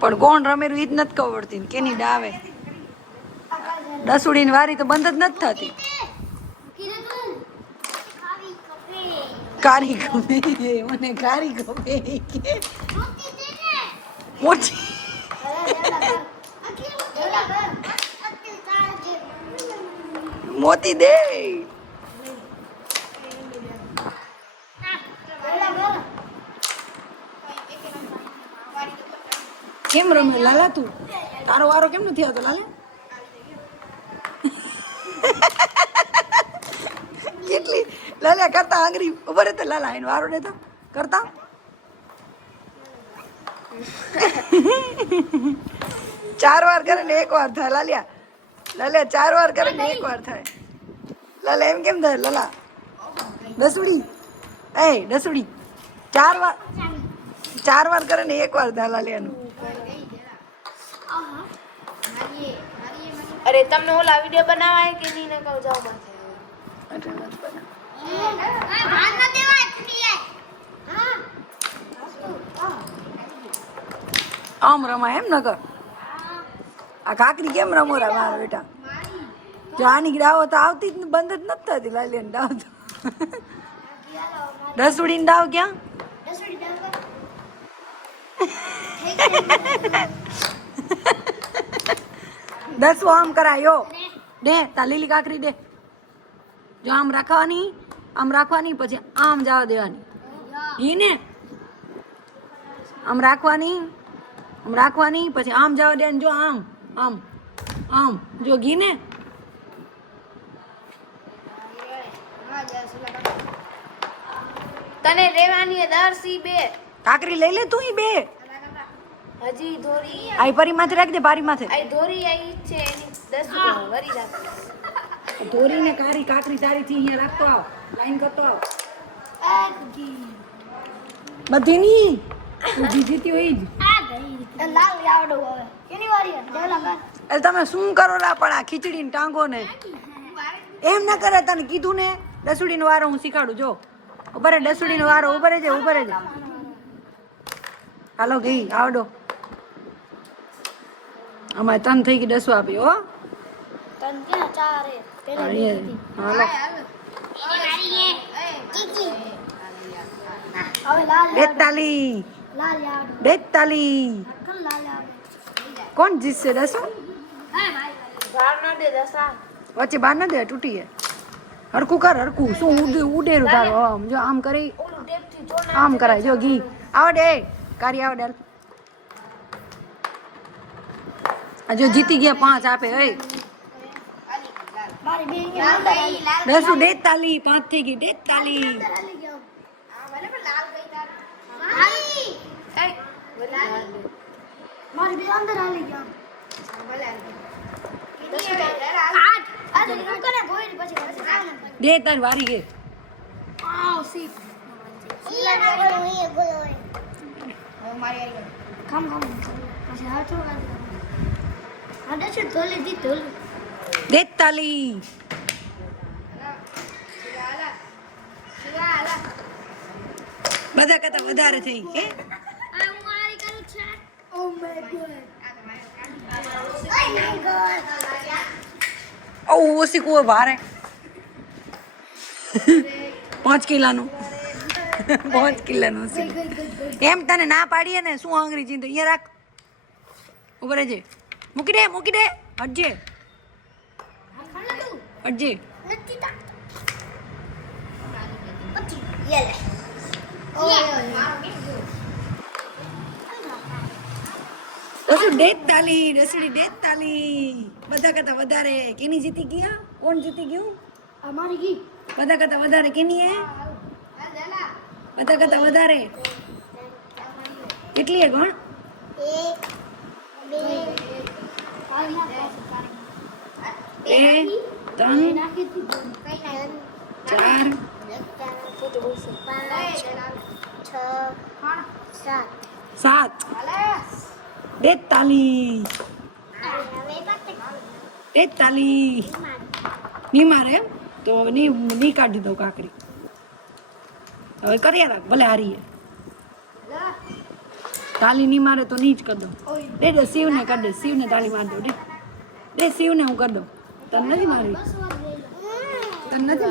પણ કોણ રમેરું ઈ જ નથી ખબર પડતી ને કેની ડાવે દસુડીની વારી તો બંધ જ નથી થતી કારી ગમે મને કારી ગમે કે મોટી મોતી દે. કેમ રમે? લાલા તું? તારો વારો કેમ નથી આવતો, લાલા? કેટલી? લાલા કરતા આંગળી ઊભા રહેતા, લાલા એનો વારો રહેતા કરતા? ચાર વાર કરે ને એક વાર થાય લાલિયા લાલિયા ચાર વાર કરે ને એક વાર થાય લાલા એમ કેમ થાય લાલા દસુડી એ દસુડી ચાર વાર ચાર વાર કરે ને એક વાર થાય લાલિયાનું અરે તમને ઓલા વિડીયો બનાવાય કે નહીં ને કહું જાઓ માથે એટલે નથી બનાવતું. આમ રમાય એમ નકર આ કાકરી કેમ રમો રા મારા બેટા? જો આની ડાવો તો આવતી જ ન- બંધ જ નથી થતી લાલિયાની ડાવ તો. ઉડીને ડાવ ક્યાં? દસ આમ કરાયો દે તા લીલી કાકરી દે. જો આમ રાખવાની આમ રાખવાની, પછી આમ જવા દેવાની. ઈ ને? આમ રાખવાની આમ રાખવાની, પછી આમ જવા દેવાની, જો આમ. આમ આમ જો ઘી ને તને લેવાની હે દર સી બે. કાકરી લઈ લે તું ઈ બે. હજી ધોરી આઈ પરી માથે રાખી દે બારી માથે આઈ ધોરી આઈ છે એની દસ રૂપિયા વરી રાખો. ધોરી ને કારી કાકરી તારી થી અહીંયા રાખતો આવ લાઈન કરતો આવ. બધી ની જીતી હોય જ. એટલે તમે શું કરો લા પણ આ ખીચડી ને ટાંગો ને એમ ના કરે તને કીધું ને? ડસુડી નો વારો હું શીખાડું જો. ઉભરે ડસુડી નો વારો ઉભરે છે ઉભરે છે હાલો ગઈ આવડો. અમારે તન થઈ ગઈ ડસુ આપી હો. હાલો. બેતાલી. બેતાલી કોણ જીતશે દસો ભાર ન દે દસા વચ્ચે બાર ના દે તૂટી જાય હરખું કર હરખું શું ઉડે ઉડેરું તારું આમ જો આમ કરી ઓલું ડેપથી જો ને આમ કરાય જો ઘી આવડે કારી આવડે હાલ. આ જો જીતી ગયા પાંચ આપે એ દસુ ડેત તાલી પાંચ થઈ ગઈ ડેત તાલી ડે તારી વારી ગઈ ડેત તાલી બધા કરતા વધારે થઈ કે ઓ ઓસી કુવો ભારે પાંચ કિલાનું પાંચ કિલાનું એમ તને ના પાડીએ ને શું આંગરી ચિંતા અહીંયા રાખ ઉપર જે મૂકી દે મૂકી દે હટજે હટજે રસુ ડેટ તાલી રસડી ડેટ તાલી બધા કરતા વધારે કેની જીતી ગયા કોણ જીતી ગયું અમારી ગઈ બધા કરતા વધારે કેની હે બધા કરતા વધારે કેટલી હે ગણ એક બે બે ત્રણ નાખી દીધું ચાર પાંચ છ સાત સાત ડેટ તાલી હવે એ ની તો ની ની કાઢી દઉં કાકડી. હવે કર્યા રાખ ભલે હારીએ તાલી ની મારે તો ની જ કરી દઉં. દે દે, શિવને કરી દે, શિવને તાલી મારી દઉં, દે. દે, શિવને હું કરી દઉં. તને નથી મારી તને નથી